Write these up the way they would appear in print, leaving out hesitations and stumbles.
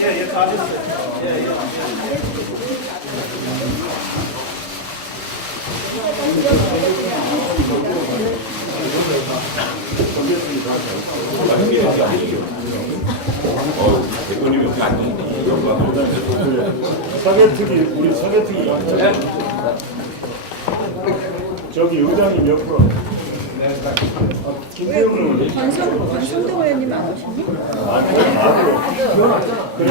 예, 다 됐어요. 예. 대표님이 어떻게 안 되는데 사개특위 우리 사개특위 저기 의장님 옆으로 김태훈은 권성동 의원님 안 오셨니? 그래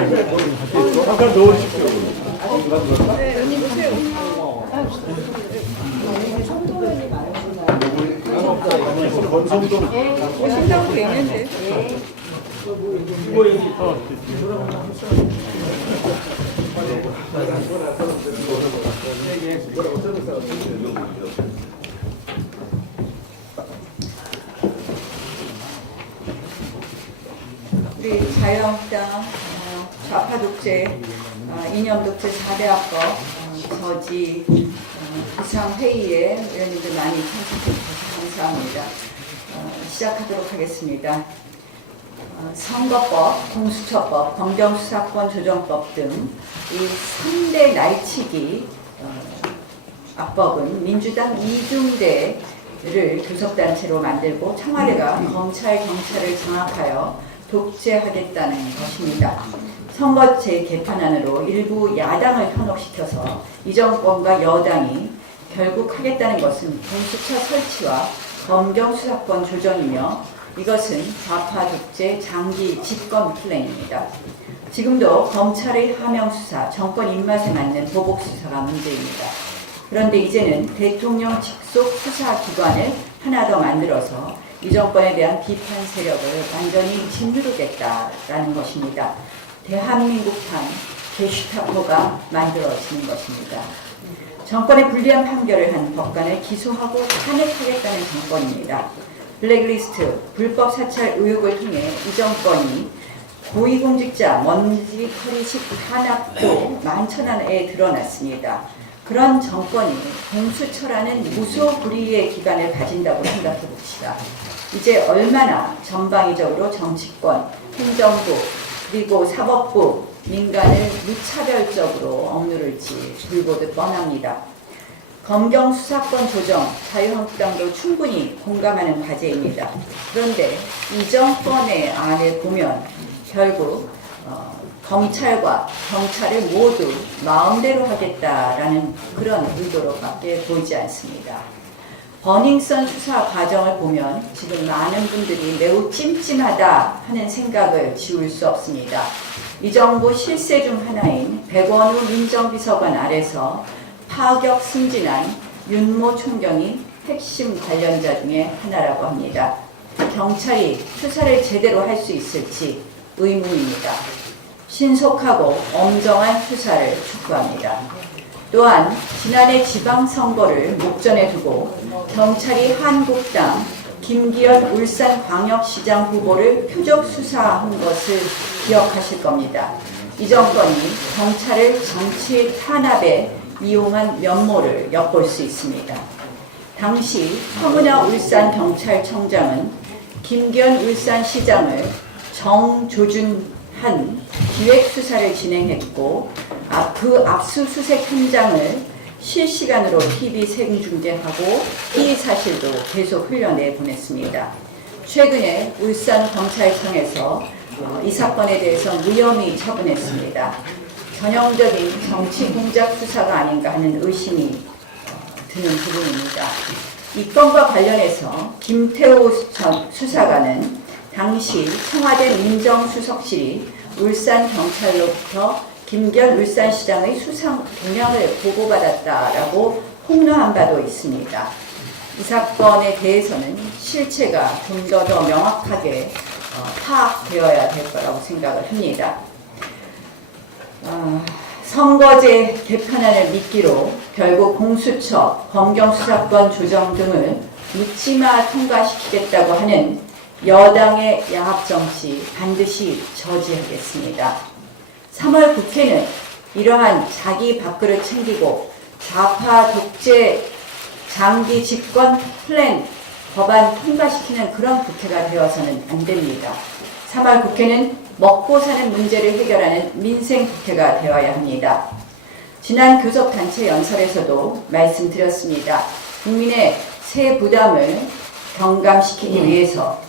잠깐 넣으십시오. 네, 의원님 오세요. 성동 의원님 안 오셨나요? 권성동 오신다고 되는데. 우리 자유한국당 좌파 독재, 이념 독재 4대 합법 저지 비상회의에 의원님들 많이 참석해 주셔서 감사합니다. 시작하도록 하겠습니다. 선거법, 공수처법, 검경수사권 조정법 등 이 3대 날치기 악법은 민주당 이중대를 교섭단체로 만들고 청와대가 검찰, 경찰을 장악하여 독재하겠다는 것입니다. 선거제 개편안으로 일부 야당을 현혹시켜서 이 정권과 여당이 결국 하겠다는 것은 공수처 설치와 검경수사권 조정이며 이것은 좌파 독재 장기 집권 플랜입니다. 지금도 검찰의 하명수사, 정권 입맛에 맞는 보복수사가 문제입니다. 그런데 이제는 대통령 직속 수사기관을 하나 더 만들어서 이 정권에 대한 비판 세력을 완전히 짓누르겠다라는 것입니다. 대한민국판 게슈타포가 만들어지는 것입니다. 정권에 불리한 판결을 한 법관을 기소하고 탄핵하겠다는 정권입니다. 블랙리스트, 불법 사찰 의혹을 통해 이 정권이 고위공직자 먼지털이식 탄압도 만천하에 드러났습니다. 그런 정권이 공수처라는 무소불위의 기관을 가진다고 생각해 봅시다. 이제 얼마나 전방위적으로 정치권, 행정부, 그리고 사법부, 민간을 무차별적으로 억누를지 불보듯 뻔합니다. 검경수사권 조정, 자유한국당도 충분히 공감하는 과제입니다. 그런데 이 정권의 안을 보면 결국 검찰과 경찰을 모두 마음대로 하겠다라는 그런 의도로밖에 보이지 않습니다. 버닝썬 수사 과정을 보면 지금 많은 분들이 매우 찜찜하다 하는 생각을 지울 수 없습니다. 이 정부 실세 중 하나인 백원우 민정비서관 아래서 파격 승진한 윤모 총경이 핵심 관련자 중에 하나라고 합니다. 경찰이 수사를 제대로 할 수 있을지 의문입니다. 신속하고 엄정한 수사를 촉구합니다. 또한 지난해 지방선거를 목전에 두고 경찰이 한국당 김기현 울산광역시장 후보를 표적 수사한 것을 기억하실 겁니다. 이 정권이 경찰을 정치 탄압에 이용한 면모를 엿볼 수 있습니다. 당시 황운하 울산경찰청장은 김기현 울산시장을 정조준한 기획수사를 진행했고 그 압수수색 현장을 실시간으로 TV 생중계하고 피의 사실도 계속 흘려내 보냈습니다. 최근에 울산경찰청에서 이 사건에 대해서 무혐의 처분했습니다. 전형적인 정치 공작 수사가 아닌가 하는 의심이 드는 부분입니다. 이 건과 관련해서 김태호 전 수사관은 당시 청와대 민정수석실이 울산경찰로부터 김기현 울산시장의 수상 동향을 보고받았다라고 폭로한 바도 있습니다. 이 사건에 대해서는 실체가 좀 더 명확하게 파악되어야 될 거라고 생각을 합니다. 선거제 개편안을 미끼로 결국 공수처, 검경수사권 조정 등을 묻지마 통과시키겠다고 하는 여당의 야합정치 반드시 저지하겠습니다. 3월 국회는 이러한 자기 밥그릇 챙기고 좌파 독재 장기 집권 플랜 법안 통과시키는 그런 국회가 되어서는 안 됩니다. 3월 국회는 먹고 사는 문제를 해결하는 민생 국회가 되어야 합니다. 지난 교섭단체 연설에서도 말씀드렸습니다. 국민의 세 부담을 경감시키기 위해서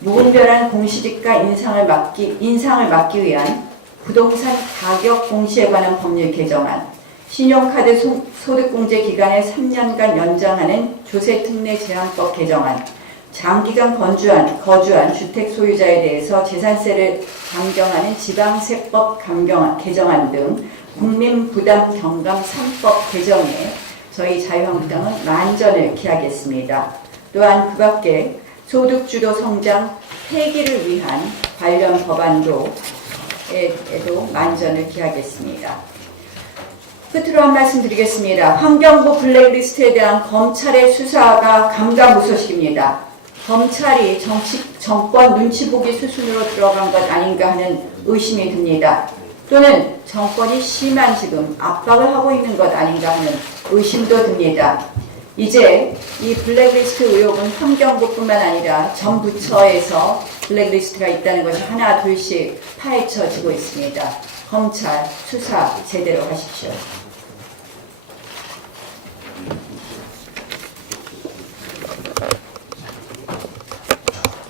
무분별한 공시지가 인상을 막기 위한 부동산 가격 공시에 관한 법률 개정안, 신용카드 소득공제 기간을 3년간 연장하는 조세특례 제한법 개정안, 장기간 거주한 주택 소유자에 대해서 재산세를 감경하는 지방세법 개정안 등 국민부담 경감 3법 개정에 저희 자유한국당은 만전을 기하겠습니다. 또한 그 밖에 소득주도 성장 폐기를 위한 관련 법안에도 만전을 기하겠습니다. 끝으로 한 말씀 드리겠습니다. 환경부 블랙리스트에 대한 검찰의 수사가 감감무소식입니다. 검찰이 정권 눈치 보기 수순으로 들어간 것 아닌가 하는 의심이 듭니다. 또는 정권이 심한 지금 압박을 하고 있는 것 아닌가 하는 의심도 듭니다. 이제 이 블랙리스트 의혹은 환경부뿐만 아니라 전 부처에서 블랙리스트가 있다는 것이 하나 둘씩 파헤쳐지고 있습니다. 검찰 수사 제대로 하십시오.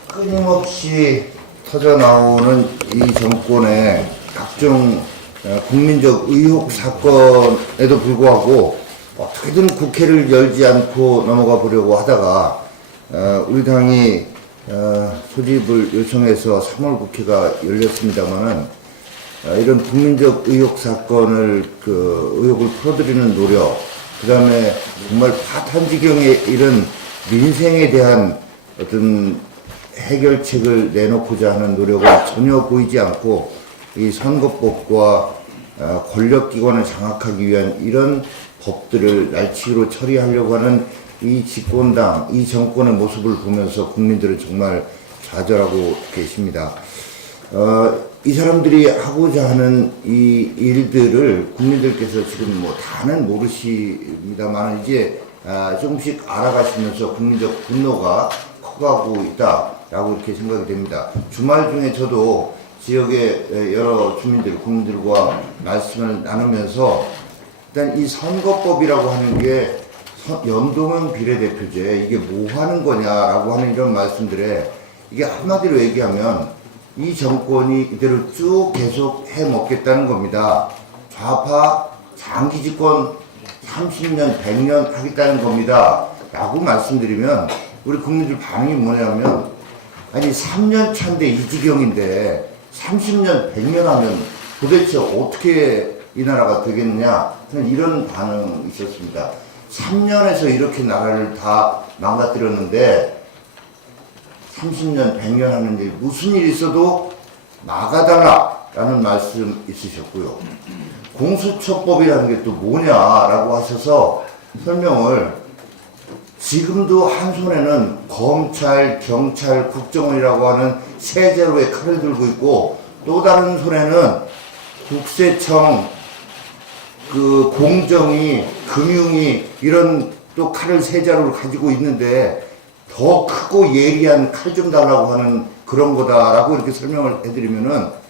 끊임없이 터져나오는 이 정권의 각종 국민적 의혹 사건에도 불구하고 어떻게든 국회를 열지 않고 넘어가 보려고 하다가 우리 당이 소집을 요청해서 3월 국회가 열렸습니다마는 이런 국민적 의혹 사건을 의혹을 풀어드리는 노력, 그 다음에 정말 파탄지경에 이른 민생에 대한 어떤 해결책을 내놓고자 하는 노력을 전혀 보이지 않고 이 선거법과 권력기관을 장악하기 위한 이런 법들을 날치기로 처리하려고 하는 이 집권당, 이 정권의 모습을 보면서 국민들은 정말 좌절하고 계십니다. 이 사람들이 하고자 하는 이 일들을 국민들께서 지금 뭐 다는 모르십니다만 이제 조금씩 알아가시면서 국민적 분노가 커가고 있다라고 이렇게 생각이 됩니다. 주말 중에 저도 지역의 여러 주민들, 국민들과 말씀을 나누면서 일단 이 선거법이라고 하는 게 연동형 비례대표제, 이게 뭐 하는 거냐라고 하는 이런 말씀들에 이게 한마디로 얘기하면 이 정권이 이대로 쭉 계속 해 먹겠다는 겁니다. 좌파 장기 집권 30년, 100년 하겠다는 겁니다. 라고 말씀드리면 우리 국민들 반응이 뭐냐면 아니 3년 차인데 이 지경인데 30년, 100년 하면 도대체 어떻게 이 나라가 되겠느냐 하는 이런 반응이 있었습니다. 3년에서 이렇게 나라를 다 망가뜨렸는데 30년, 100년 하는데 무슨 일이 있어도 막아달라라는 말씀 있으셨고요. 공수처법이라는 게 또 뭐냐라고 하셔서 설명을 지금도 한 손에는 검찰, 경찰, 국정원이라고 하는 세제로의 칼을 들고 있고 또 다른 손에는 국세청, 공정위, 금융위 이런 또 칼을 세자루를 가지고 있는데 더 크고 예리한 칼 좀 달라고 하는 그런 거다라고 이렇게 설명을 해드리면은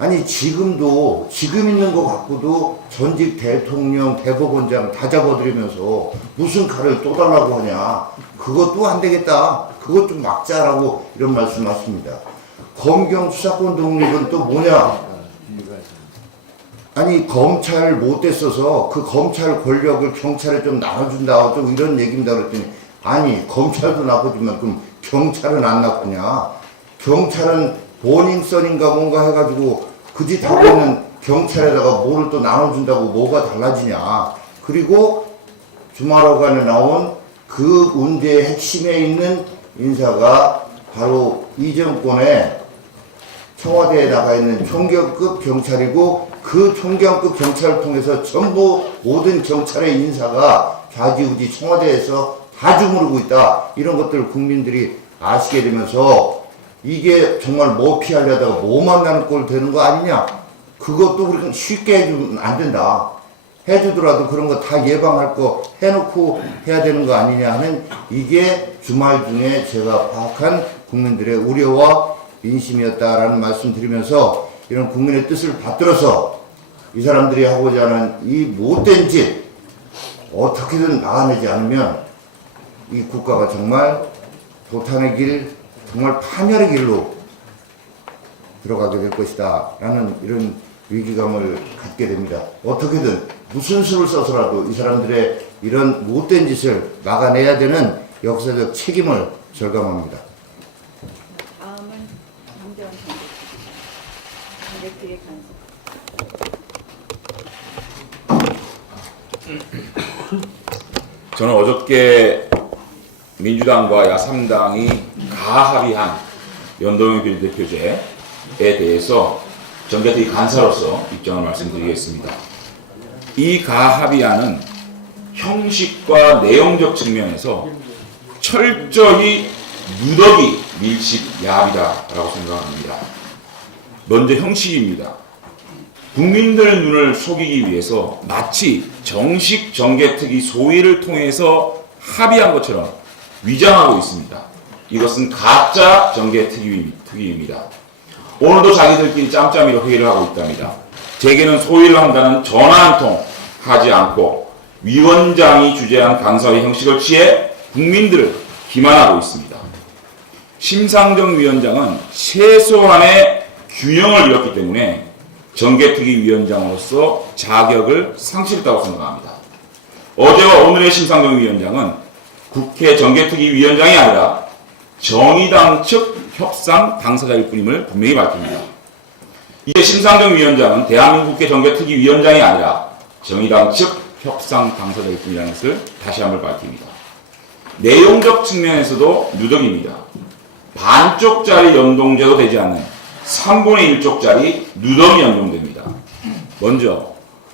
아니 지금도 지금 있는 거 갖고도 전직 대통령, 대법원장 다 잡아들이면서 무슨 칼을 또 달라고 하냐, 그것도 안 되겠다, 그것 좀 막자라고 이런 말씀하십니다. 검경 수사권 독립은 또 뭐냐, 아니 검찰 못돼 써서 그 검찰 권력을 경찰에 좀 나눠준다 좀 이런 얘기입니다 그랬더니 아니 검찰도 나쁘지만 그럼 경찰은 안 나쁘냐, 경찰은 보닝썬인가 뭔가 해가지고 그 짓 하고 있는 경찰에다가 뭐를 또 나눠준다고 뭐가 달라지냐. 그리고 주말호간에 나온 그 문제의 핵심에 있는 인사가 바로 이 정권의 청와대에 나가 있는 총경급 경찰이고 그 총경급 경찰을 통해서 전부 모든 경찰의 인사가 좌지우지 청와대에서 다 주무르고 있다. 이런 것들을 국민들이 아시게 되면서 이게 정말 뭐 피하려다가 뭐 만나는 꼴 되는 거 아니냐. 그것도 우리가 쉽게 해주면 안 된다. 해주더라도 그런 거 다 예방할 거 해놓고 해야 되는 거 아니냐 하는 이게 주말 중에 제가 파악한 국민들의 우려와 민심이었다라는 말씀 드리면서 이런 국민의 뜻을 받들어서 이 사람들이 하고자 하는 이 못된 짓 어떻게든 막아내지 않으면 이 국가가 정말 도탄의 길, 정말 파멸의 길로 들어가게 될 것이다 라는 이런 위기감을 갖게 됩니다. 어떻게든 무슨 수를 써서라도 이 사람들의 이런 못된 짓을 막아내야 되는 역사적 책임을 절감합니다. 다음은 강대원 선생님. 저는 어저께 민주당과 야3당이 가합의한 연동형 비례대표제에 대해서 정개특위 간사로서 입장을 말씀드리겠습니다. 이 가합의안은 형식과 내용적 측면에서 철저히 누더기 밀집 야합이다라고 생각합니다. 먼저 형식입니다. 국민들 눈을 속이기 위해서 마치 정식 정개특위 소위를 통해서 합의한 것처럼 위장하고 있습니다. 이것은 가짜 정개특위입니다. 오늘도 자기들끼리 짬짬이로 회의를 하고 있답니다. 제게는 소위를 한다는 전화 한 통 하지 않고 위원장이 주재한 간사의 형식을 취해 국민들을 기만하고 있습니다. 심상정 위원장은 최소한의 균형을 잃었기 때문에 정개특위 위원장으로서 자격을 상실했다고 생각합니다. 어제와 오늘의 심상정 위원장은 국회 정개특위 위원장이 아니라 정의당 측 협상 당사자일 뿐임을 분명히 밝힙니다. 이제 심상정 위원장은 대한민국 국회 정개특위 위원장이 아니라 정의당 측 협상 당사자일 뿐이라는 것을 다시 한번 밝힙니다. 내용적 측면에서도 누덕입니다. 반쪽짜리 연동제도 되지 않는 3분의 1쪽짜리 누더기 연동됩니다. 먼저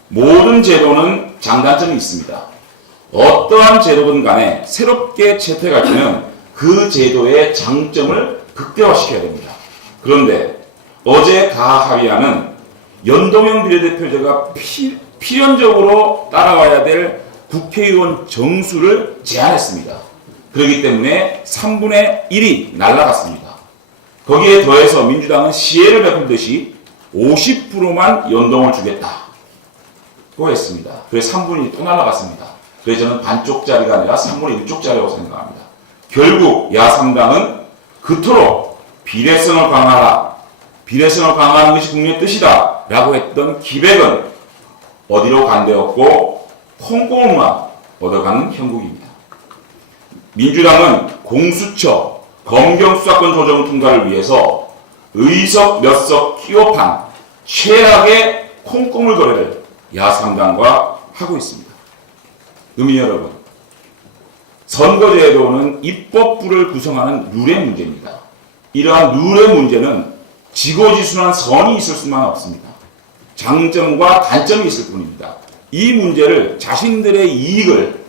모든 제도는 장단점이 있습니다. 어떠한 제도든 간에 새롭게 채택할 때는 그 제도의 장점을 극대화시켜야 됩니다. 그런데 어제 가합의안은 연동형 비례대표제가 필연적으로 따라와야 될 국회의원 정수를 제한했습니다. 그렇기 때문에 3분의 1이 날아갔습니다. 거기에 더해서 민주당은 시혜를 베풀듯이 50%만 연동을 주겠다고 했습니다. 그래서 3분의 1이 또 날아갔습니다. 그래서 저는 반쪽짜리가 아니라 3분의 1쪽짜리라고 생각합니다. 결국 야3당은 그토록 비례성을 강화하라, 비례성을 강화하는 것이 국민의 뜻이다 라고 했던 기백은 어디로 간데없고 콩고물만 얻어가는 형국입니다. 민주당은 공수처, 검경수사권 조정 통과를 위해서 의석 몇 석 끼워판 최악의 콩고물 거래를 야3당과 하고 있습니다. 의미 여러분, 선거제도는 입법부를 구성하는 룰의 문제입니다. 이러한 룰의 문제는 지고지순한 선이 있을 수만 없습니다. 장점과 단점이 있을 뿐입니다. 이 문제를 자신들의 이익을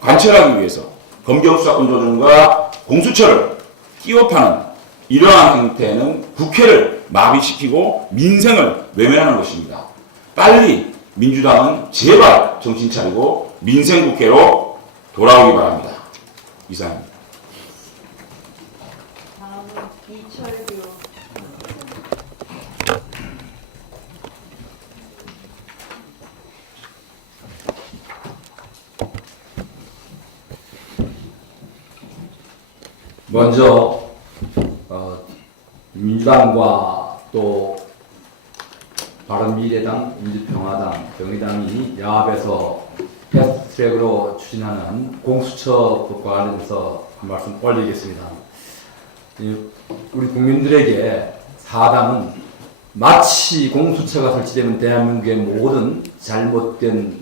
관철하기 위해서 검경수사권 조정과 공수처를 끼워파는 이러한 행태는 국회를 마비시키고 민생을 외면하는 것입니다. 빨리 민주당은 제발 정신 차리고 민생국회로 돌아오기 바랍니다. 이상입니다. 다음은 이철규. 먼저 민주당과 또 바른미래당, 민주평화당, 정의당이 야합해서 패스트트랙으로 추진하는 공수처법과 관련해서 한 말씀 올리겠습니다. 우리 국민들에게 사당은 마치 공수처가 설치되면 대한민국의 모든 잘못된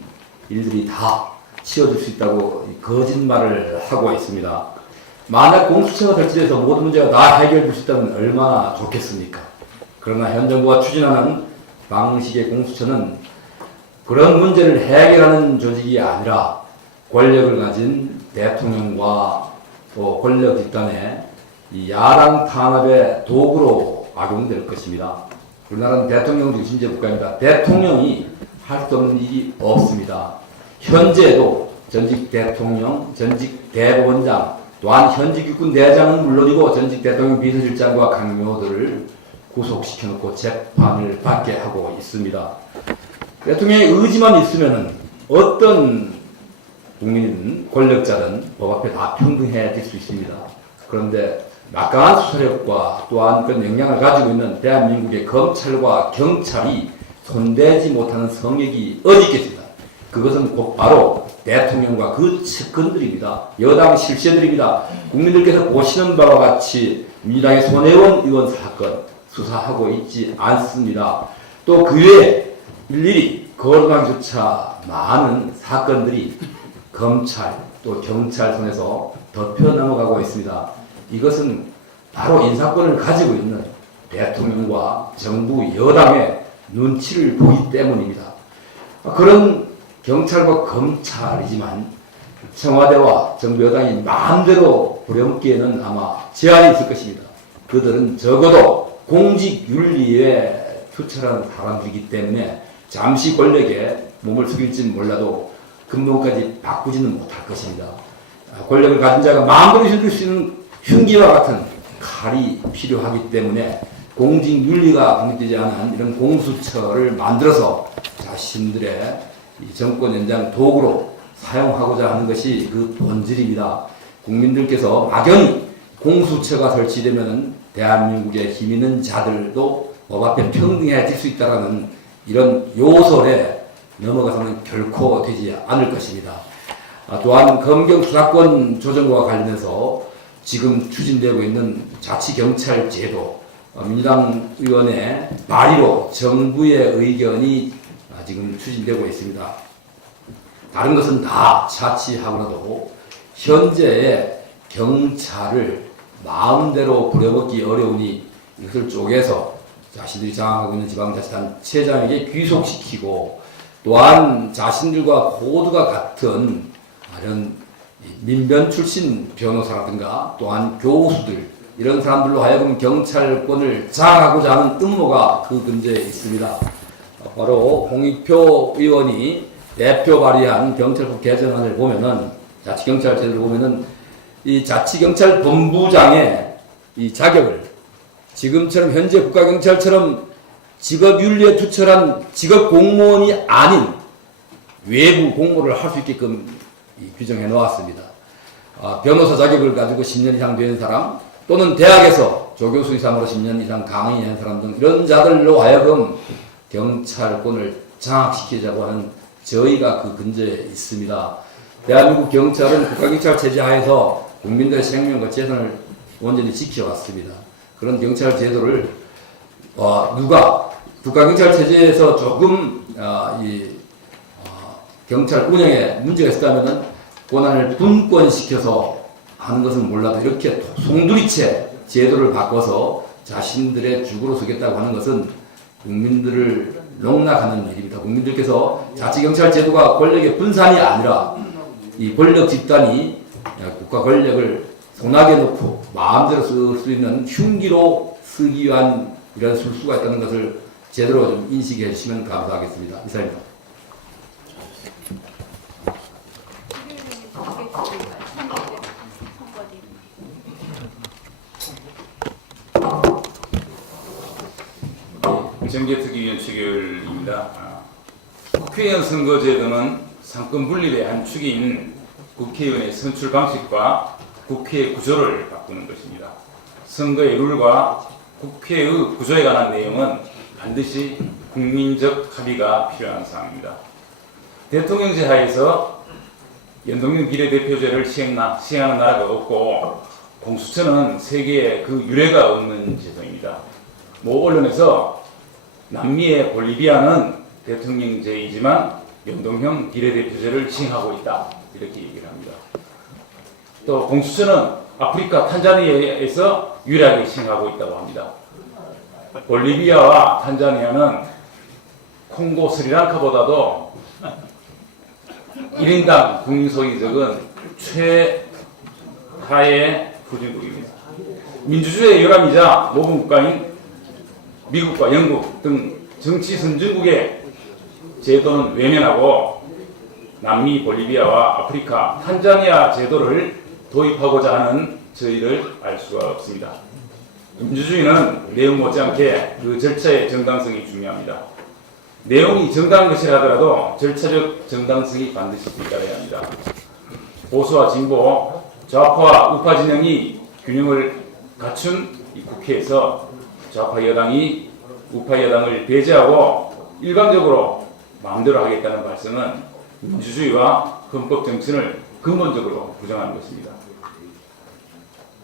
일들이 다 치워줄 수 있다고 거짓말을 하고 있습니다. 만약 공수처가 설치돼서 모든 문제가 다 해결될 수 있다면 얼마나 좋겠습니까? 그러나 현 정부가 추진하는 방식의 공수처는 그런 문제를 해결하는 조직이 아니라 권력을 가진 대통령과 또 권력 집단의 이 야당 탄압의 도구로 악용될 것입니다. 우리나라는 대통령 중심제 국가입니다. 대통령이 할 수 없는 일이 없습니다. 현재도 전직 대통령, 전직 대법원장, 또한 현직 육군 대장은 물론이고 전직 대통령 비서실장과 강요들을 구속시켜놓고 재판을 받게 하고 있습니다. 대통령의 의지만 있으면 어떤 국민이든 권력자든 법 앞에 다 평등해질 수 있습니다. 그런데 막강한 수사력과 또한 그런 역량을 가지고 있는 대한민국의 검찰과 경찰이 손대지 못하는 성역이 어디 있겠습니까? 그것은 곧바로 대통령과 그 측근들입니다. 여당 실세들입니다. 국민들께서 보시는 바와 같이 민주당의 손혜원 의원 사건 수사하고 있지 않습니다. 또 그 외에 일일이 거론하기조차 많은 사건들이 검찰 또 경찰 손에서 덮여 넘어가고 있습니다. 이것은 바로 인사권을 가지고 있는 대통령과 정부 여당의 눈치를 보기 때문입니다. 그런 경찰과 검찰이지만 청와대와 정부 여당이 마음대로 부려먹기에는 아마 제한이 있을 것입니다. 그들은 적어도 공직윤리에 투철한 사람들이기 때문에 잠시 권력에 몸을 숙일지는 몰라도 근본까지 바꾸지는 못할 것입니다. 권력을 가진 자가 마음대로 휘둘릴 수 있는 흉기와 같은 칼이 필요하기 때문에 공직윤리가 확립되지 않은 이런 공수처를 만들어서 자신들의 이 정권 연장 도구로 사용하고자 하는 것이 그 본질입니다. 국민들께서 막연히 공수처가 설치되면 대한민국의 힘 있는 자들도 법 앞에 평등해질 수 있다는 이런 요설에 넘어가서는 결코 되지 않을 것입니다. 또한 검경 수사권 조정과 관련해서 지금 추진되고 있는 자치경찰 제도, 민주당 의원의 발의로 정부의 의견이 지금 추진되고 있습니다. 다른 것은 다 차치하고라도 현재의 경찰을 마음대로 부려먹기 어려우니 이것을 쪼개서 자신들이 장악하고 있는 지방자치단체장에게 귀속시키고 또한 자신들과 코드가 같은 이런 민변 출신 변호사라든가 또한 교수들 이런 사람들로 하여금 경찰권을 장악하고자 하는 음모가 그 근저에 있습니다. 바로 홍익표 의원이 대표 발의한 경찰법 개정안을 보면은 자치경찰 제도를 보면은 이 자치경찰 본부장의 이 자격을 지금처럼 현재 국가경찰처럼 직업윤리에 투철한 직업 공무원이 아닌 외부 공모를 할 수 있게끔 규정해 놓았습니다. 변호사 자격을 가지고 10년 이상 된 사람 또는 대학에서 조교수 이상으로 10년 이상 강의한 사람 등 이런 자들로 하여금 경찰권을 장악시키자고 하는 저희가 그 근저에 있습니다. 대한민국 경찰은 국가경찰 체제 하에서 국민들의 생명과 재산을 온전히 지켜왔습니다. 그런 경찰 제도를 누가 국가경찰 체제에서 조금 경찰 운영에 문제가 있었다면 권한을 분권시켜서 하는 것은 몰라도 이렇게 송두리째 제도를 바꿔서 자신들의 죽으로 서겠다고 하는 것은 국민들을 농락하는 일입니다. 국민들께서 자치경찰 제도가 권력의 분산이 아니라 이 권력 집단이 국가 권력을 손아귀에 놓고 마음대로 쓸 수 있는 흉기로 쓰기 위한 이런 술수가 있다는 것을 제대로 좀 인식해 주시면 감사하겠습니다. 이상입니다. 정개특위위원 최결입니다. 국회의원 선거제도는 상권 분립의 한 축인 국회의원의 선출 방식과 국회 구조를 바꾸는 것입니다. 선거의 룰과 국회의 구조에 관한 내용은 반드시 국민적 합의가 필요한 사항입니다. 대통령제 하에서 연동형 비례대표제를 시행하는 나라가 없고 공수처는 세계에 그 유례가 없는 제도입니다. 모 언론에서 남미의 볼리비아는 대통령제이지만 연동형 비례대표제를 시행하고 있다 이렇게 얘기를 합니다. 또 공수처는 아프리카 탄자니아에서 유일하게 시행하고 있다고 합니다. 볼리비아와 탄자니아는 콩고 스리랑카보다도 1인당 국민소득은 최하의 후진국입니다. 민주주의의 열암이자 모범 국가인 미국과 영국 등 정치 선진국의 제도는 외면하고 남미 볼리비아와 아프리카 탄자니아 제도를 도입하고자 하는 저희를 알 수가 없습니다. 민주주의는 내용 못지않게 그 절차의 정당성이 중요합니다. 내용이 정당한 것이라 하더라도 절차적 정당성이 반드시 뒤따라야 합니다. 보수와 진보, 좌파와 우파 진영이 균형을 갖춘 이 국회에서 좌파 여당이 우파 여당을 배제하고 일방적으로 마음대로 하겠다는 발상은 민주주의와 헌법 정신을 근본적으로 부정하는 것입니다.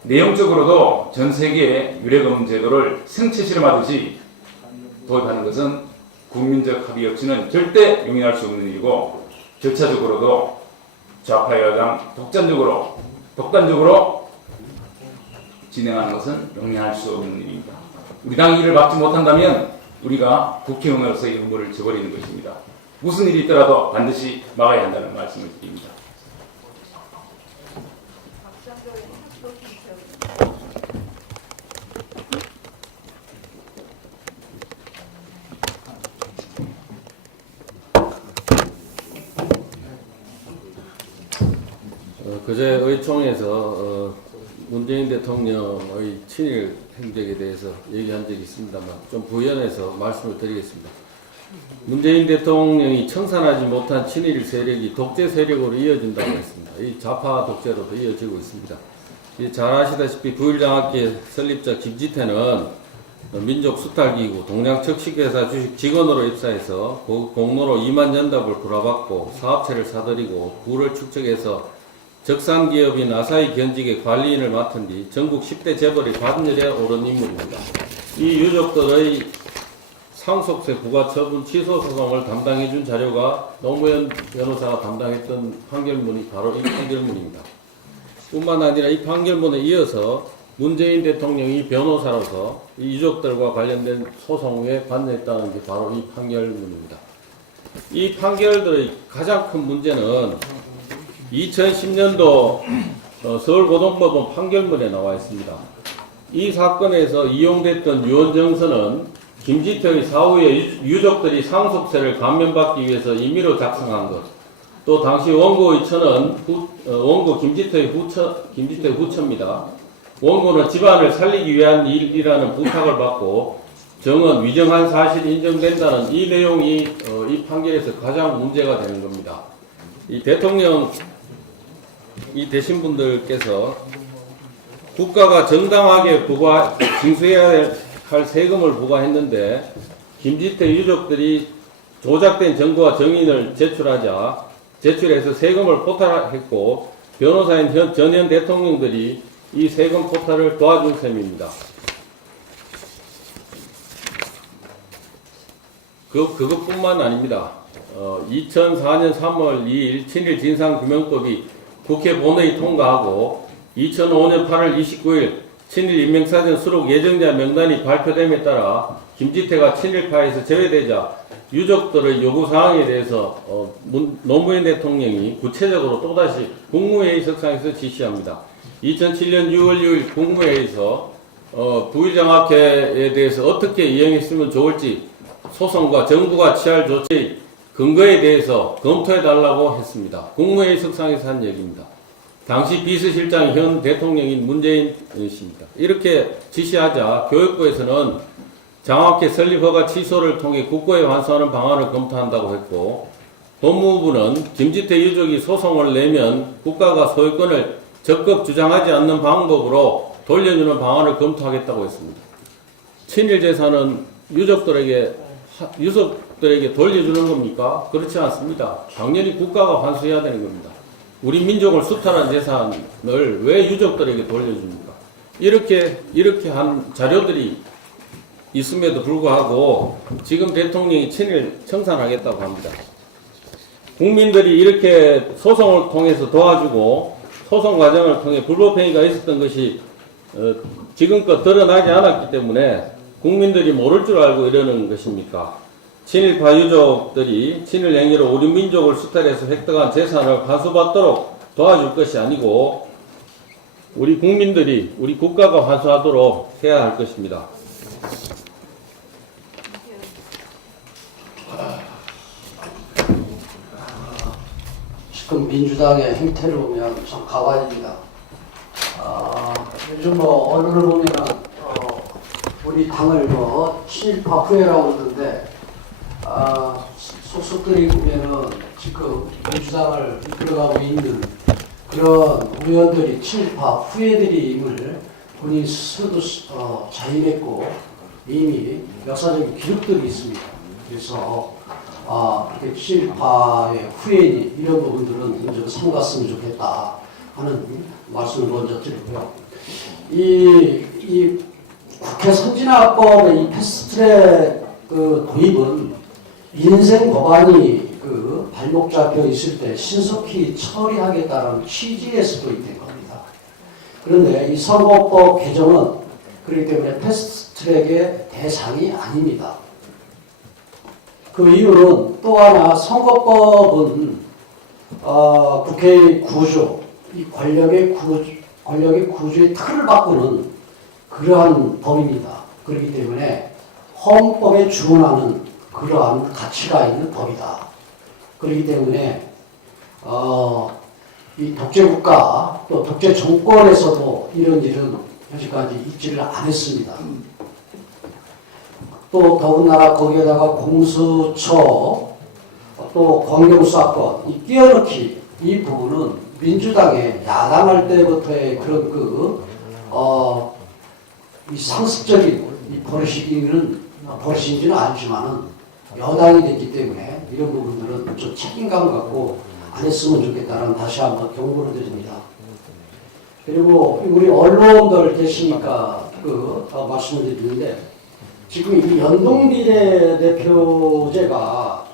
내용적으로도 전 세계의 유례금 제도를 생체 실험하듯이 도입하는 것은 국민적 합의 없이는 절대 용인할 수 없는 일이고, 절차적으로도 좌파 여당 독단적으로 진행하는 것은 용인할 수 없는 일입니다. 우리 당이 이를 막지 못한다면 우리가 국회의원으로서의 의무를 저버리는 것입니다. 무슨 일이 있더라도 반드시 막아야 한다는 말씀을 드립니다. 그제 의총에서 문재인 대통령의 친일 행적에 대해서 얘기한 적이 있습니다만 좀 부연해서 말씀을 드리겠습니다. 문재인 대통령이 청산하지 못한 친일 세력이 독재 세력으로 이어진다고 했습니다. 이 좌파 독재로도 이어지고 있습니다. 잘 아시다시피 9.1 장학계 설립자 김지태는 민족수탈기구 동양척식회사 주식 직원으로 입사해서 공로로 2만 전답을 불화받고 사업체를 사들이고 부를 축적해서 적산기업인 아사히 견직의 관리인을 맡은 뒤 전국 10대 재벌의 관열에 오른 인물입니다. 이 유족들의 상속세 부과 처분 취소 소송을 담당해준 자료가 노무현 변호사가 담당했던 판결문이 바로 이 판결문입니다. 뿐만 아니라 이 판결문에 이어서 문재인 대통령이 변호사로서 이 유족들과 관련된 소송에 관여했다는 게 바로 이 판결문입니다. 이 판결들의 가장 큰 문제는 2010년도 서울고등법원 판결문에 나와 있습니다. 이 사건에서 이용됐던 유언정서는 김지태의 사후에 유족들이 상속세를 감면받기 위해서 임의로 작성한 것, 또 당시 원고의 처는 원고 김지태의 후처입니다. 원고는 집안을 살리기 위한 일이라는 부탁을 받고 정은 위정한 사실이 인정된다는 이 내용이 이 판결에서 가장 문제가 되는 겁니다. 이 대통령 이 되신 분들께서 국가가 정당하게 징수해야 할 세금을 부과했는데 김지태 유족들이 조작된 정보와 정인을 제출해서 세금을 포탈했고 변호사인 전현 대통령들이 이 세금 포탈을 도와준 셈입니다. 그것뿐만 아닙니다. 2004년 3월 2일 친일 진상규명법이 국회 본회의 통과하고 2005년 8월 29일 친일 인명사전 수록 예정자 명단이 발표됨에 따라 김지태가 친일파에서 제외되자 유족들의 요구사항에 대해서 노무현 대통령이 구체적으로 또다시 국무회의 석상에서 지시합니다. 2007년 6월 6일 국무회의에서 부의장학회에 대해서 어떻게 이행했으면 좋을지 소송과 정부가 취할 조치의 근거에 대해서 검토해달라고 했습니다. 국무회의 석상에서 한 얘기입니다. 당시 비서실장이 현 대통령인 문재인 씨입니다. 이렇게 지시하자 교육부에서는 장학회 설립허가 취소를 통해 국고에 환수하는 방안을 검토한다고 했고, 법무부는 김지태 유족이 소송을 내면 국가가 소유권을 적극 주장하지 않는 방법으로 돌려주는 방안을 검토하겠다고 했습니다. 친일 재산은 유족들에게 돌려주는 겁니까? 그렇지 않습니다. 당연히 국가가 환수해야 되는 겁니다. 우리 민족을 수탈한 재산을 왜 유족들에게 돌려줍니까? 이렇게 한 자료들이 있음에도 불구하고 지금 대통령이 친일 청산하겠다고 합니다. 국민들이 이렇게 소송을 통해서 도와주고 소송 과정을 통해 불법행위가 있었던 것이 지금껏 드러나지 않았기 때문에 국민들이 모를 줄 알고 이러는 것입니까? 친일파 유족들이 친일 행위로 우리 민족을 수탈해서 획득한 재산을 환수받도록 도와줄 것이 아니고 우리 국민들이 우리 국가가 환수하도록 해야 할 것입니다. 지금 민주당의 행태를 보면 참 가관입니다. 요즘 뭐 언론을 보면은 우리 당을 뭐 친일파 후예라고 그러는데 속속들이 보면은 지금 민주당을 이끌어가고 있는 그런 의원들이 친일파 후예들임을 본인 스스로도 자인했고 이미 역사적인 기록들이 있습니다. 그래서 친일파의 후예니 이런 부분들은 좀 삼갔으면 좋겠다 하는 말씀을 먼저 드리고요. 이 국회 선진화법의 이 패스트트랙 도입은 인생 법안이 발목 잡혀 있을 때 신속히 처리하겠다는 취지에서 도입된 겁니다. 그런데 이 선거법 개정은 그렇기 때문에 패스트트랙의 대상이 아닙니다. 그 이유는 또 하나 선거법은 국회의 구조, 이 권력의 구조의 틀을 바꾸는 그러한 법입니다. 그렇기 때문에 헌법에 준하는 그러한 가치가 있는 법이다. 그렇기 때문에 이 독재국가 또 독재 정권에서도 이런 일은 현재까지 있지를 않았습니다. 또 더군다나 거기에다가 공수처 또 검경수사권 이 끼워넣기 이 부분은 민주당의 야당할 때부터의 그런 이 상습적인 이 버릇인지는 알지만은 여당이 됐기 때문에 이런 부분들은 좀 책임감 갖고 안 했으면 좋겠다는 다시 한번 경고를 드립니다. 그리고 우리 언론들 계시니까 말씀을 드리는데 지금 이 연동비례대표제가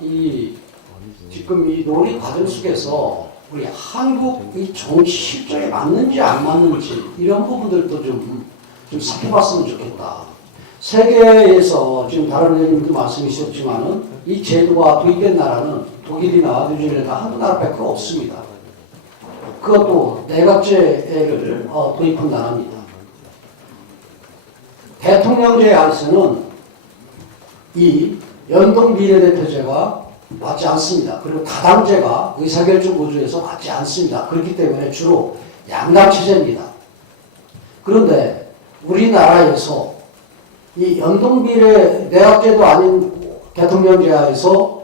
지금 이 논의 과정 속에서 우리 한국 이 정치 실정에 맞는지 안 맞는지 이런 부분들도 좀 살펴봤으면 좋겠다. 세계에서 지금 다른 의원님도 말씀이셨지만은 이 제도가 도입된 나라는 독일이나 뉴질랜드 한두 나라밖에 없습니다. 그것도 내각제를 도입한 나라입니다. 대통령제 안에서는 이 연동비례대표제가 맞지 않습니다. 그리고 다당제가 의사결정 구조에서 맞지 않습니다. 그렇기 때문에 주로 양당체제입니다. 그런데 우리나라에서 이 연동비례 내각제도 아닌 대통령제 하에서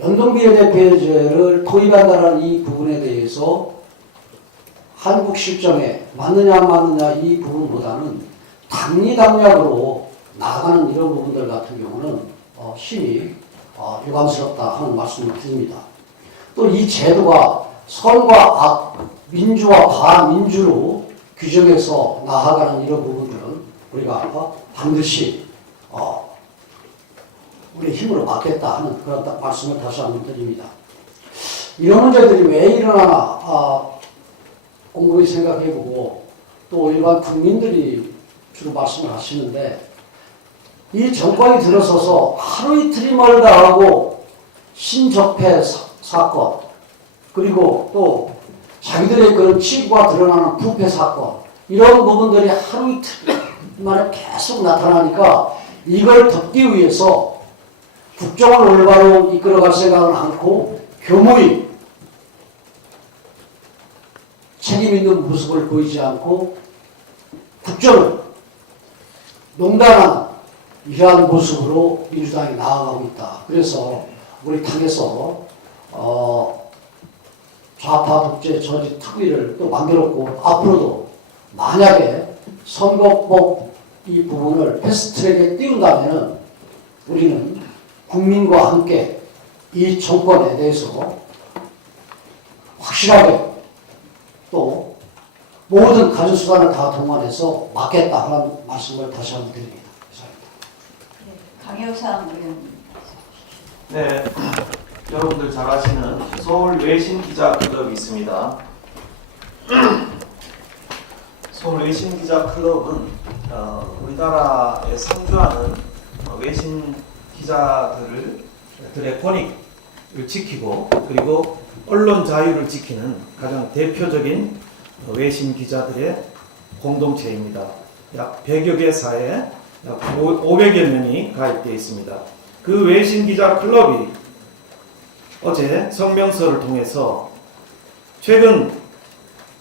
연동비례대표제를 도입한다는 이 부분에 대해서 한국 실정에 맞느냐 안 맞느냐 이 부분보다는 당리당략으로 나아가는 이런 부분들 같은 경우는 심히 유감스럽다 하는 말씀을 드립니다. 또 이 제도가 선과 악, 민주와 반민주로 규정해서 나아가는 이런 부분들은 우리가 반드시 우리 힘으로 막겠다 하는 그런 말씀을 다시 한번 드립니다. 이런 문제들이 왜 일어나나 곰곰이 생각해보고 또 일반 국민들이 주로 말씀을 하시는데 이 정권이 들어서서 하루 이틀이 멀다 하고 신적폐 사건 그리고 또 자기들의 그런 치부가 드러나는 부패 사건 이런 부분들이 하루 이틀 만에 계속 나타나니까 이걸 덮기 위해서 국정을 올바로 이끌어갈 생각은 않고 교모의 책임 있는 모습을 보이지 않고 국정을 농단하는 이러한 모습으로 민주당이 나아가고 있다. 그래서 우리 당에서 좌파 독재 저지 특위를 또 만들었고 앞으로도 만약에 선거법 이 부분을 패스트트랙에 띄운다면은 우리는 국민과 함께 이 정권에 대해서 확실하게 또 모든 가진수단을 다 동원해서 막겠다 하는 말씀을 다시 한번 드립니다. 강효상 의원님. 네, 여러분들 잘 아시는 서울 외신기자클럽이 있습니다. 서울 외신기자클럽은 우리나라에 상주하는 외신 기자들의 권익을 지키고 그리고 언론 자유를 지키는 가장 대표적인 외신 기자들의 공동체입니다. 약 100여 개 사에 약 500여 명이 가입되어 있습니다. 그 외신 기자 클럽이 어제 성명서를 통해서 최근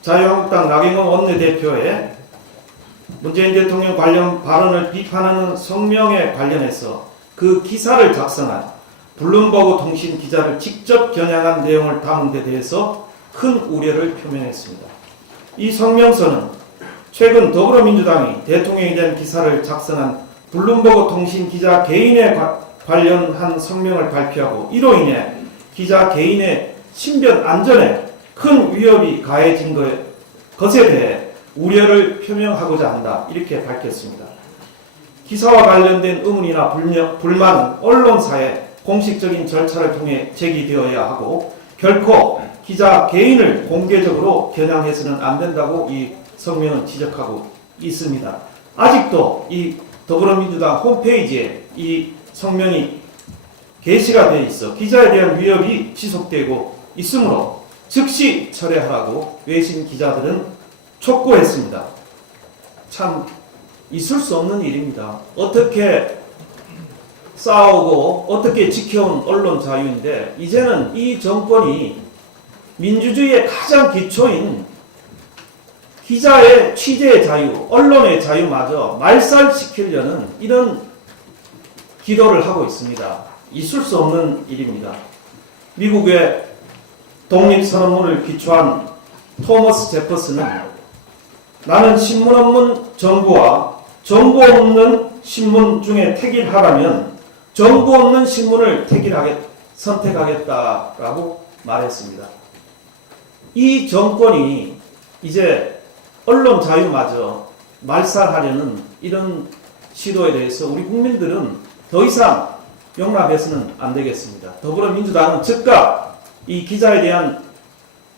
자유한국당 나경원 원내대표의 문재인 대통령 관련 발언을 비판하는 성명에 관련해서 그 기사를 작성한 블룸버그 통신 기자를 직접 겨냥한 내용을 담은 데 대해서 큰 우려를 표명했습니다. 이 성명서는 최근 더불어민주당이 대통령에 대한 기사를 작성한 블룸버그 통신 기자 개인에 관련한 성명을 발표하고 이로 인해 기자 개인의 신변 안전에 큰 위협이 가해진 것에 대해 우려를 표명하고자 한다. 이렇게 밝혔습니다. 기사와 관련된 의문이나 불만은 언론사의 공식적인 절차를 통해 제기되어야 하고 결코 기자 개인을 공개적으로 겨냥해서는 안 된다고 이 성명은 지적하고 있습니다. 아직도 이 더불어민주당 홈페이지에 이 성명이 게시가 되어 있어 기자에 대한 위협이 지속되고 있으므로 즉시 철회하라고 외신 기자들은 촉구했습니다. 참 있을 수 없는 일입니다. 어떻게 싸우고 어떻게 지켜온 언론 자유인데 이제는 이 정권이 민주주의의 가장 기초인 기자의 취재의 자유, 언론의 자유마저 말살시키려는 이런 기도를 하고 있습니다. 있을 수 없는 일입니다. 미국의 독립선언문을 기초한 토머스 제퍼슨은 나는 신문 없는 정부와 정부 없는 신문 중에 택일하라면 정부 없는 신문을 선택하겠다라고 말했습니다. 이 정권이 이제 언론 자유마저 말살하려는 이런 시도에 대해서 우리 국민들은 더 이상 용납해서는 안 되겠습니다. 더불어민주당은 즉각 이 기자에 대한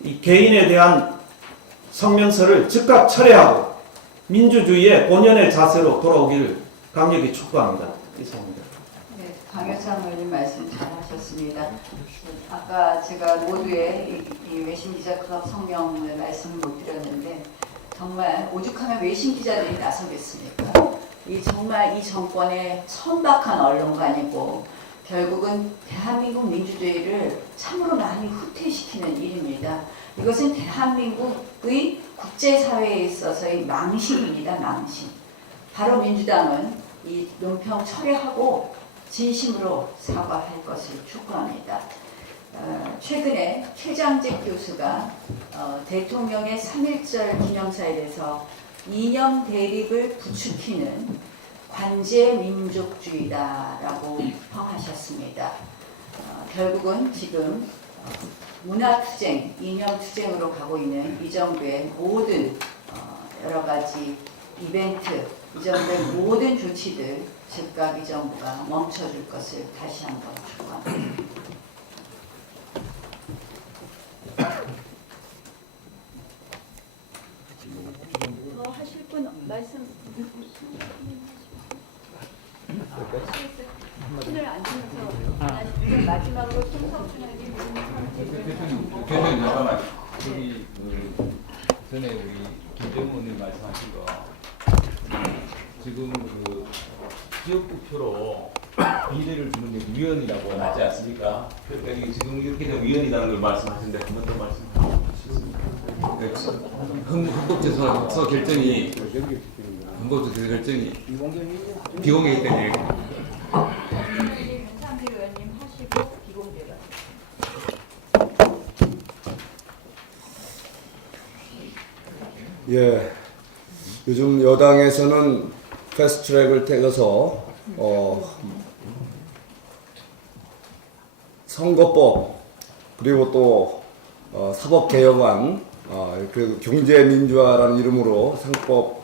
이 개인에 대한 성명서를 즉각 철회하고 민주주의의 본연의 자세로 돌아오기를 강력히 촉구합니다. 이상입니다. 네, 강효상 의원님 말씀 잘하셨습니다. 아까 제가 모두의 이 외신 기자 클럽 성명을 말씀을 못 드렸는데 정말 오죽하면 외신 기자들이 나서겠습니까? 정말 이 정권의 천박한 언론관이고 결국은 대한민국 민주주의를 참으로 많이 후퇴시키는 일입니다. 이것은 대한민국의 국제사회에 있어서의 망신입니다. 망신. 바로 민주당은 이 논평 철회하고 진심으로 사과할 것을 촉구합니다. 최근에 최장직 교수가 대통령의 3.1절 기념사에 대해서 이념 대립을 부추기는 관제 민족주의다라고 평하셨습니다. 결국은 지금 문화투쟁, 이념투쟁으로 가고 있는 이 정부의 모든 여러 가지 이벤트, 이 정부의 모든 조치들 즉각 이 정부가 멈춰줄 것을 다시 한번 촉구합니다. 더 하실 분 말씀 손을 안 주면서 마지막으로 송성춘에게 대표님 잠깐만 저기 전에 우리 김정은 의원님 말씀하신 거 지금 지역구표로 비례를 주는 게 위헌이라고 하지 않습니까? 그러니까 지금 이렇게 된 위헌이라는 걸 말씀하시는데 한 번 더 말씀해 주시겠습니까? 헌법재서 결정이 비공개이기 때문에 윤상필 의원님 하시고 비공개가 예, 요즘 여당에서는 패스트트랙을 태워서 선거법 그리고 또 사법개혁안 그 경제민주화라는 이름으로 상법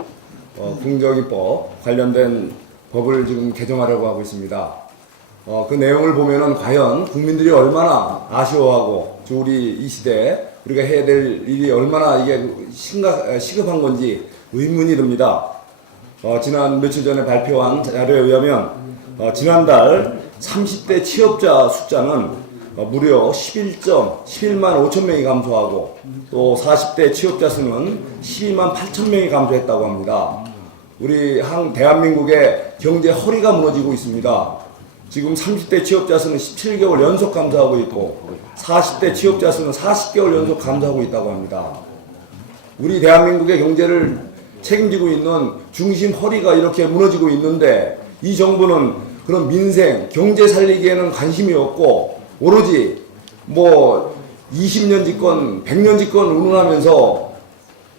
공정위법 관련된 법을 지금 개정하려고 하고 있습니다. 그 내용을 보면은 과연 국민들이 얼마나 아쉬워하고 우리 이 시대에 우리가 해야 될 일이 얼마나 이게 시급한 건지 의문이 듭니다. 지난 며칠 전에 발표한 자료에 의하면 지난달 30대 취업자 숫자는 무려 11만 5천 명이 감소하고 또 40대 취업자 수는 12만 8천 명이 감소했다고 합니다. 우리 대한민국의 경제 허리가 무너지고 있습니다. 지금 30대 취업자 수는 17개월 연속 감소하고 있고 40대 취업자 수는 40개월 연속 감소하고 있다고 합니다. 우리 대한민국의 경제를 책임지고 있는 중심 허리가 이렇게 무너지고 있는데 이 정부는 그런 민생, 경제 살리기에는 관심이 없고 오로지 뭐 20년 집권, 100년 집권 운운하면서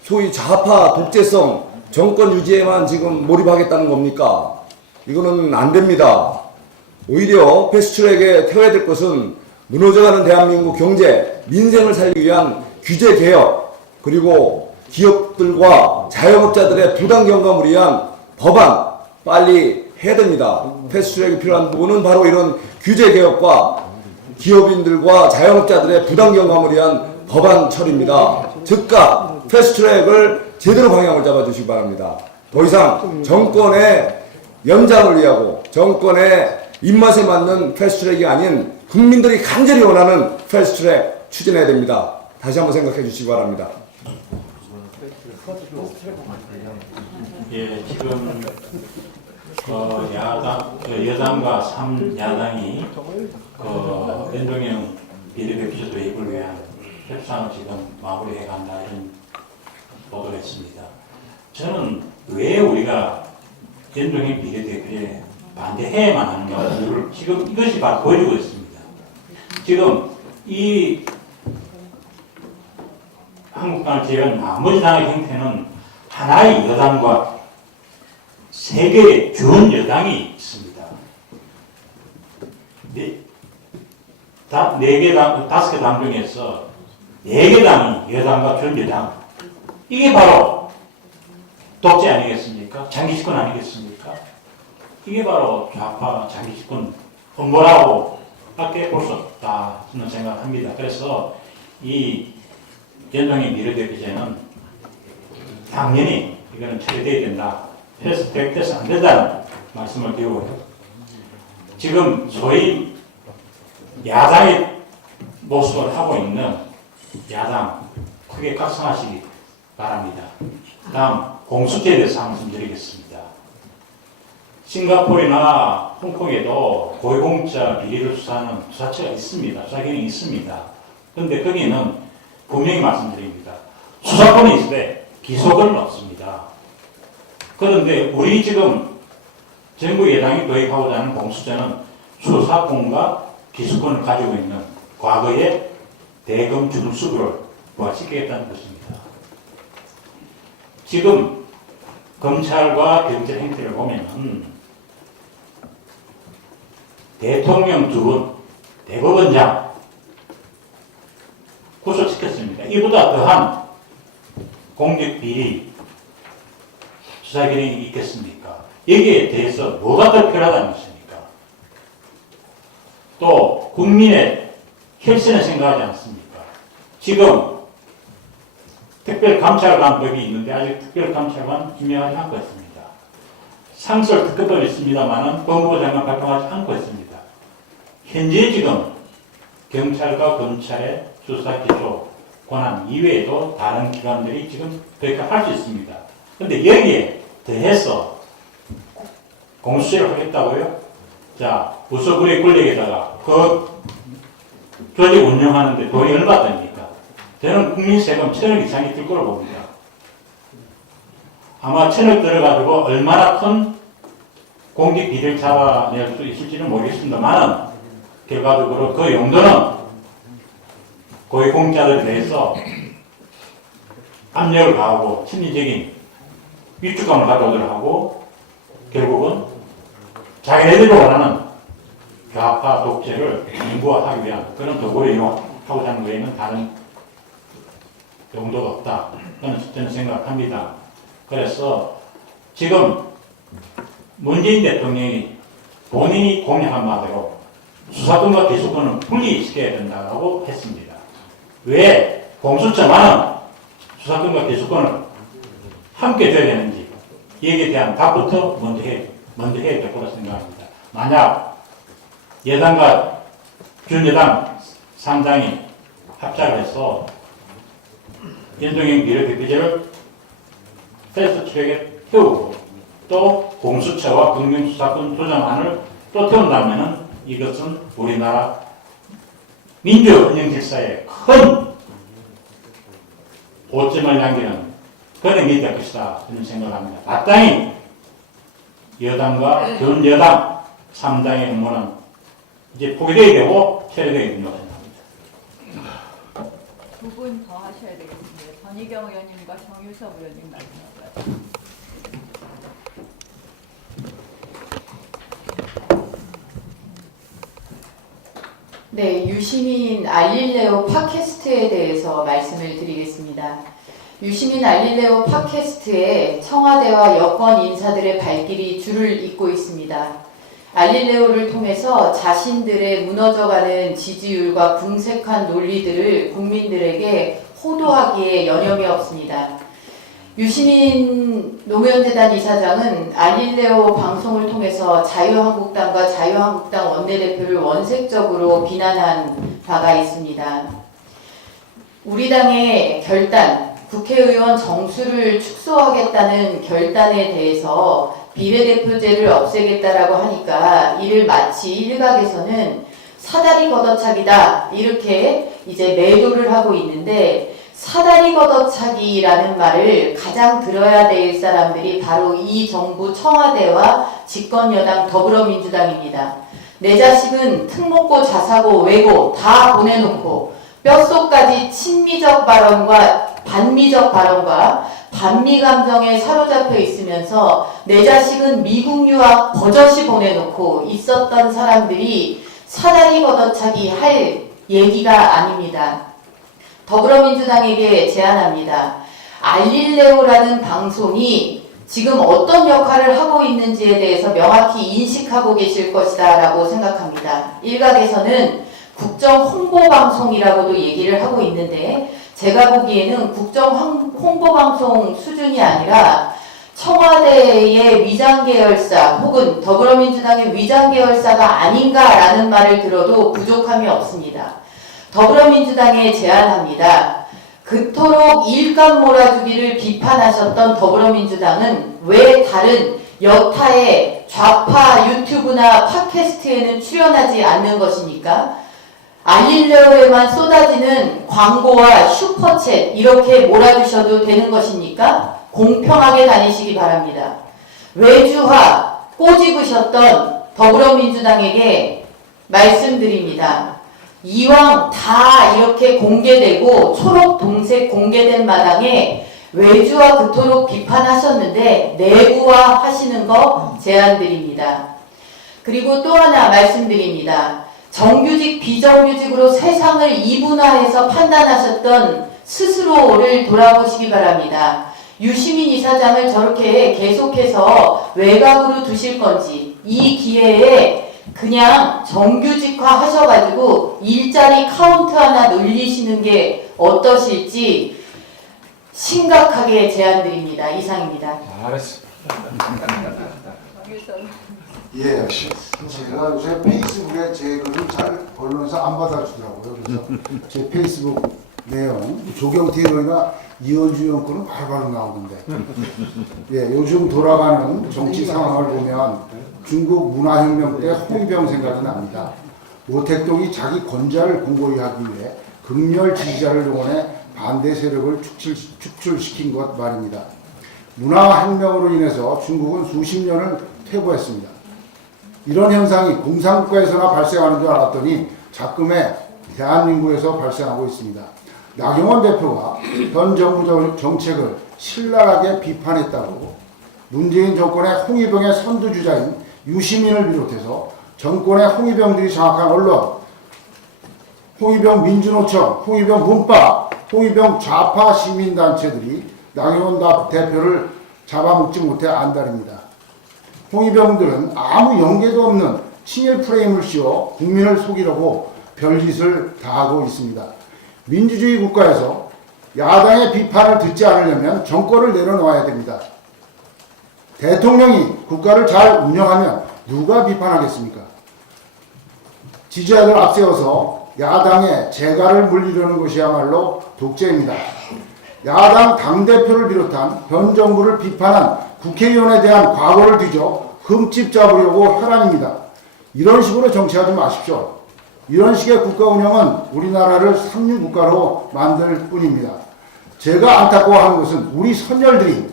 소위 좌파 독재성 정권 유지에만 지금 몰입하겠다는 겁니까? 이거는 안 됩니다. 오히려 패스트트랙에 태워야 될 것은 무너져가는 대한민국 경제, 민생을 살리기 위한 규제 개혁, 그리고 기업들과 자영업자들의 부당 경감을 위한 법안 빨리 해야 됩니다. 패스트트랙이 필요한 부분은 바로 이런 규제 개혁과 기업인들과 자영업자들의 부당 경감을 위한 법안 처리입니다. 즉각 패스트트랙을 제대로 방향을 잡아주시기 바랍니다. 더 이상 정권의 연장을 위하고 정권의 입맛에 맞는 패스트트랙이 아닌 국민들이 간절히 원하는 패스트트랙 추진해야 됩니다. 다시 한번 생각해 주시기 바랍니다. 예, 지금 여당과 3야당이 연동형 비례대표 도입을 위한 협상을 지금 마무리해 간다 이런 보도를 했습니다. 저는 왜 우리가 연동형 비례대표에 반대해야만 하는가 지금 이것이 바로 보여주고 있습니다. 지금 이 한국당을 제외한 나머지 당의 형태는 하나의 여당과 세 개의 준 여당이 있습니다. 다섯 개 당 중에서 4개 당이 여당과 준 여당. 이게 바로 독재 아니겠습니까? 장기집권 아니겠습니까? 이게 바로 좌파 장기집권 엄벌하고 밖에 볼 수 없다 저는 생각합니다. 그래서 이 연동형 비례대표제는 당연히 이거는 처리돼야 된다. 패스트트랙 돼서 안 된다는 말씀을 드리고요. 지금 소위 야당의 모습을 하고 있는 야당 크게 각성하시기 바랍니다. 다음 공수처에 대해서 말씀드리겠습니다. 싱가포르나 홍콩에도 고위공직자 비리를 수사하는 수사처가 있습니다. 수사기능이 있습니다. 그런데 거기는 분명히 말씀드립니다. 수사권은 있는데 기소권은 없습니다. 그런데 우리 지금 정부 여당이 도입하고자 하는 공수처는 수사권과 기소권을 가지고 있는 과거의 대검 준수부를 부활시키겠다는 것입니다. 지금 검찰과 경찰 행태를 보면은 대통령 2분, 대법원장 구속시켰습니다. 이보다 더한 공직 비리 수사 기능이 있겠습니까? 여기에 대해서 뭐가 더 필요하다는 것입니까? 또 국민의 혈세는 생각하지 않습니까? 지금 특별감찰관법이 있는데 아직 특별감찰관 임명하지 않고 있습니다. 상설특검법이 있습니다만 법무부 장관 발표하지 않고 있습니다. 현재 지금 경찰과 검찰의 수사 기소 권한 이외에도 다른 기관들이 지금 도입할 수 있습니다. 그런데 여기에 더해서 공수처를 하겠다고요? 자, 부서구리 권력에다가 그 조직 운영하는데 돈이 얼마 듭니까? 저는 국민 세금 1,000억 이상이 들 거라고 봅니다. 아마 1,000억 들어가지고 얼마나 큰 공직 비리를 잡아낼 수 있을지는 모르겠습니다만 결과적으로 그 용도는 고위공직자들에 대해서 압력을 가하고 심리적인 위축감을 가져오도록 하고 결국은 자기네들이 원하는 좌파 독재를 인구화하기 위한 그런 도구를 이용하고자 하는 외에는 다른 용도가 없다. 저는 생각합니다. 그래서 지금 문재인 대통령이 본인이 공약한 바대로 수사권과 기소권을 분리시켜야 된다고 했습니다. 왜 공수처만은 수사권과 기소권을 함께 줘야 되는지 여기에 대한 답부터 먼저 해야 될 거라 생각합니다. 만약 여당과 준여당 3당이 합작을 해서 연동형 비례대표제를 패스트트랙에 태우고 또 공수처와 국민수사권 조정안을 또 태운다면은 이것은 우리나라 민주 운영 질서에 큰 오점을 남기는 그런 일이 될 것이다 저는 생각합니다. 마땅히 여당과 전여당 3당의 업무는 이제 포기되어야 되고 처리되어야 된다고 생각합니다. 두 분 더 하셔야 되겠습니다. 전희경 의원님과 정유섭 의원님 말씀하세요. 네, 유시민 알릴레오 팟캐스트에 대해서 말씀을 드리겠습니다. 유시민 알릴레오 팟캐스트에 청와대와 여권 인사들의 발길이 줄을 잇고 있습니다. 알릴레오를 통해서 자신들의 무너져가는 지지율과 궁색한 논리들을 국민들에게 호도하기에 여념이 없습니다. 유시민 노무현재단 이사장은 알릴레오 방송을 통해서 자유한국당과 자유한국당 원내대표를 원색적으로 비난한 바가 있습니다. 우리 당의 결단, 국회의원 정수를 축소하겠다는 결단에 대해서 비례대표제를 없애겠다라고 하니까 이를 마치 일각에서는 사다리 걷어차기다 이렇게 이제 매도를 하고 있는데, 사다리 걷어차기라는 말을 가장 들어야 될 사람들이 바로 이 정부 청와대와 집권여당 더불어민주당입니다. 내 자식은 특목고 자사고 외고 다 보내놓고 뼛속까지 친미적 발언과 반미적 발언과 반미 감정에 사로잡혀 있으면서 내 자식은 미국 유학 버젓이 보내놓고 있었던 사람들이 사다리 걷어차기 할 얘기가 아닙니다. 더불어민주당에게 제안합니다. 알릴레오라는 방송이 지금 어떤 역할을 하고 있는지에 대해서 명확히 인식하고 계실 것이다 라고 생각합니다. 일각에서는 국정 홍보방송이라고도 얘기를 하고 있는데, 제가 보기에는 국정 홍보방송 수준이 아니라 청와대의 위장계열사 혹은 더불어민주당의 위장계열사가 아닌가라는 말을 들어도 부족함이 없습니다. 더불어민주당에 제안합니다. 그토록 일감 몰아주기를 비판하셨던 더불어민주당은 왜 다른 여타의 좌파 유튜브나 팟캐스트에는 출연하지 않는 것입니까? 알릴레오에만 쏟아지는 광고와 슈퍼챗 이렇게 몰아주셔도 되는 것입니까? 공평하게 다니시기 바랍니다. 외주화 꼬집으셨던 더불어민주당에게 말씀드립니다. 이왕 다 이렇게 공개되고 초록 동색 공개된 마당에 외주화 그토록 비판하셨는데 내부화 하시는 거 제안드립니다. 그리고 또 하나 말씀드립니다. 정규직 비정규직으로 세상을 이분화해서 판단하셨던 스스로를 돌아보시기 바랍니다. 유시민 이사장을 저렇게 계속해서 외곽으로 두실 건지, 이 기회에 그냥 정규직화 하셔가지고 일자리 카운트 하나 늘리시는 게 어떠실지 심각하게 제안드립니다. 이상입니다. 알았어. 예, 제가 요새 페이스북에 제 글을 잘 언론에서 안 받아주더라고요. 그래서 제 페이스북 내용, 조경태 의원이나 이현주 의원 거는 바로 나오는데, 예, 요즘 돌아가는 정치 상황을 보면 중국 문화혁명 때 홍위병 생각이 납니다. 모택동이 자기 권좌를 공고히 하기 위해 극렬 지지자를 동원해 반대 세력을 축출시킨 것 말입니다. 문화혁명으로 인해서 중국은 수십 년을 퇴보했습니다. 이런 현상이 공산국가에서나 발생하는 줄 알았더니 자금의 대한민국에서 발생하고 있습니다. 나경원 대표가 현 정부 정책을 신랄하게 비판했다고 문재인 정권의 홍위병의 선두주자인 유시민을 비롯해서 정권의 홍위병들이 장악한 언론, 홍위병 민주노총, 홍위병 문파, 홍위병 좌파 시민단체들이 나경원 대표를 잡아먹지 못해 안달입니다. 홍위병들은 아무 연계도 없는 친일 프레임을 씌워 국민을 속이려고 별짓을 다하고 있습니다. 민주주의 국가에서 야당의 비판을 듣지 않으려면 정권을 내려놓아야 됩니다. 대통령이 국가를 잘 운영하면 누가 비판하겠습니까? 지지자들 앞세워서 야당의 재갈을 물리려는 것이야말로 독재입니다. 야당 당대표를 비롯한 현 정부를 비판한 국회의원에 대한 과거를 뒤져 흠집 잡으려고 혈안입니다. 이런 식으로 정치하지 마십시오. 이런 식의 국가 운영은 우리나라를 삼류 국가로 만들 뿐입니다. 제가 안타까워하는 것은 우리 선열들이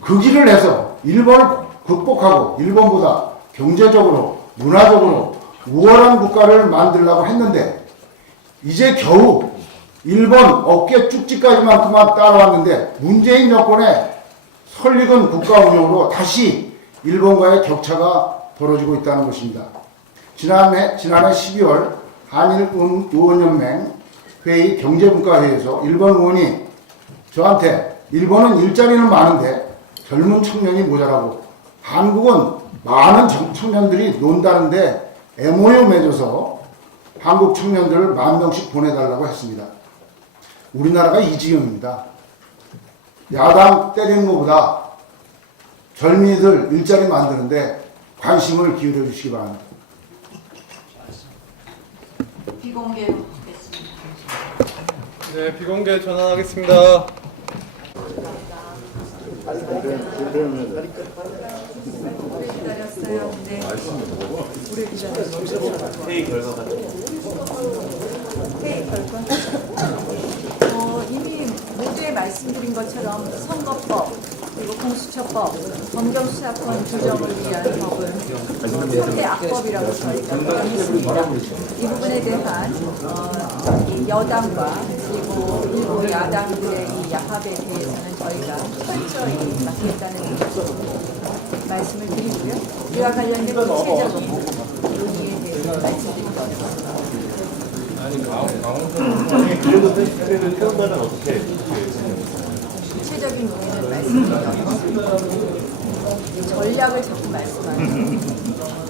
그 길을 해서 일본을 극복하고 일본보다 경제적으로 문화적으로 우월한 국가를 만들려고 했는데 이제 겨우 일본 어깨 쭉지까지만큼만 따라왔는데 문재인 정권의 설익은 국가 운영으로 다시 일본과의 격차가 벌어지고 있다는 것입니다. 지난해 12월 한일 의원연맹 회의 경제분과회의에서 일본 의원이 저한테 일본은 일자리는 많은데 젊은 청년이 모자라고 한국은 많은 청년들이 논다는데 MOU 맺어서 한국 청년들을 10,000명씩 보내달라고 했습니다. 우리나라가 이 지경입니다. 야당 때리는 것보다 젊은이들 일자리 만드는데 관심을 기울여 주시기 바랍니다. 비공개로 하겠습니다. 네, 비공개 전환하겠습니다. 기다렸어요. 네. 오래 기다렸어요. 회의 결과가 회의 결과? 이미 모두에 말씀드린 것처럼 선거법, 그리고 공수처법, 검경수사권 조정을 위한 법은 초대 악법이라고 저희가 정했습니다. 이 부분에 대한 이 여당과 그리고 일부 야당들의 이 야합에 대해서는 저희가 철저히 막겠다는 말씀을 드리고요. 이와 관련된 구체적인 논의에 대해서 말씀드리겠습니다. 그래도 표현과는 어떻게 구체적인 논의는 말씀드리겠습니다. 전략을 자꾸 말씀하시죠.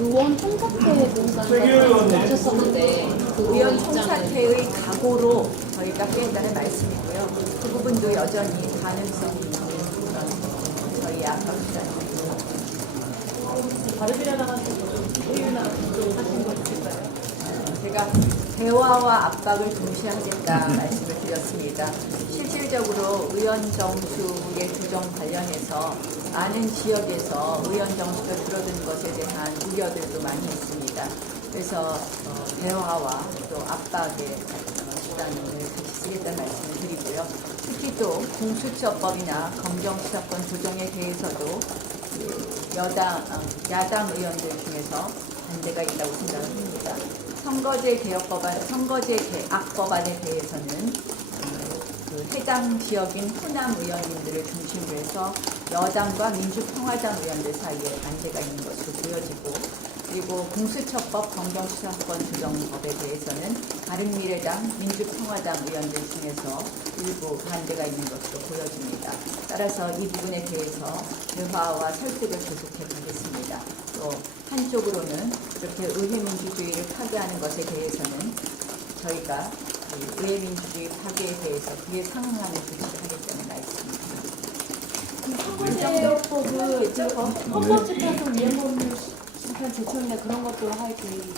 의원 통사태도 하셨었는데 의원 통사태의 각오로 저희가 뺀다는 말씀이고요. 그 부분도 여전히 가능성이 있는 그런 저희 압박수단입니다. 바른미래당한테 의윤아 하신 거 있을까요? 제가 대화와 압박을 동시에 하겠다 말씀을 드렸습니다. 실질적으로 의원 정수의 조정 관련해서 많은 지역에서 의원 정수가 줄어드는 것에 대한 우려들도 많이 있습니다. 그래서 대화와 또 압박의 수단을 같이 쓰겠다는 말씀을 드리고요. 특히 또 공수처법이나 검경수사권 조정에 대해서도 야당 의원들 중에서 반대가 있다고 생각을 합니다. 선거제 개혁법안, 선거제 개악법안에 대해서는 그 해당 지역인 호남 의원님들을 중심으로 해서 여당과 민주평화당 의원들 사이에 반대가 있는 것으로 보여지고, 그리고 공수처법 검경수사권 조정법에 대해서는 바른미래당, 민주평화당 의원들 중에서 일부 반대가 있는 것으로 보여집니다. 따라서 이 부분에 대해서 대화와 설득을 계속해 가겠습니다. 또 한쪽으로는 이렇게 의회민주주의를 파괴하는 것에 대해서는 저희가 의회민주주의 파괴에 대해서 그에 상응하는 조치를 하겠다는 말씀입니다. 선거제도법을 헌법재판소 위헌법률 심판 제청이나 그런 것도 할 계획이에요.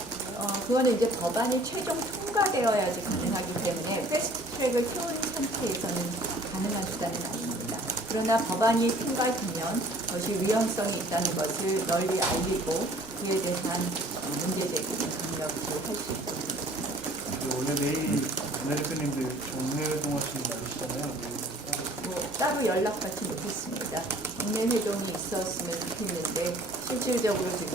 그거는 이제 법안이 최종 통과되어야지 가능하기 때문에 패스트트랙을 세운 상태에서는 가능한 수단은 아닙니다. 그러나 법안이 통과되면 그것이 위헌성이 있다는 것을 널리 알리고 그에 대한 문제 제기를 강력히 할 수 있습니다. 오늘 내일 대표님들 정례회동하시는 날이시잖아요. 따로 연락받지 못했습니다. 정례회동이 있었으면 좋겠는데 실질적으로 지금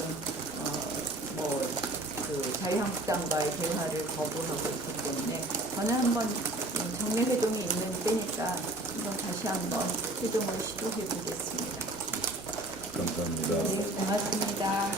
그 자유한국당과의 대화를 거부하고 있기 때문에 저는 한번 정례회동이 있는 때니까 한번 다시 한번 회동을 시도해 보겠습니다. 감사합니다. 네, 고맙습니다.